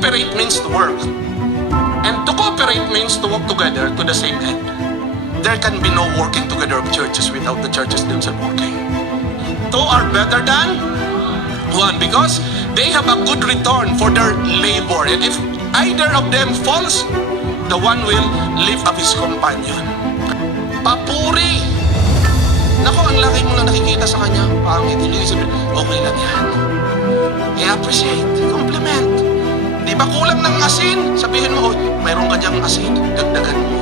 cooperate means to work. And to cooperate means to work together to the same end. There can be no working together of churches without the churches themselves working. Two are better than one because they have a good return for their labor. And if either of them falls, the one will lift up his companion. Papuri! Naku, ang laki mo lang nakikita sa kanya. Pangit, hindi sabihin, okay lang yan. I-appreciate, compliment. Di ba kulang ng asin? Sabihin mo, mayroon ka diyang asin, dagdagan mo.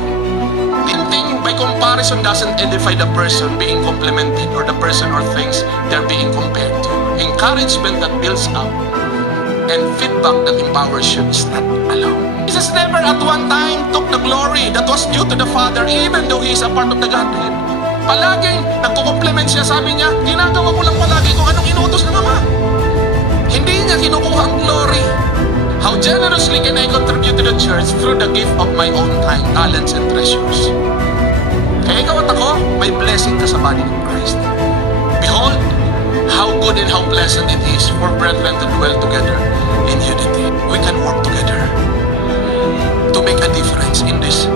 Tinting by comparison doesn't edify the person being complimented or the person or things they're being compared to. Encouragement that builds up and feedback that empowers you is not allowed. Jesus never at one time took the glory that was due to the Father even though He is a part of the Godhead. Palaging nagko-compliment siya, sabi niya, ginagawa ko lang palagi kung anong inutos ng Ama. Hindi niya kinukuha ang glory. How generously can I contribute to the church through the gift of my own time, talents, and treasures? Kaya ikaw at ako, may blessing ka sa body of Christ. Behold, how good and how pleasant it is for brethren to dwell together in unity. We can work together to make a difference in this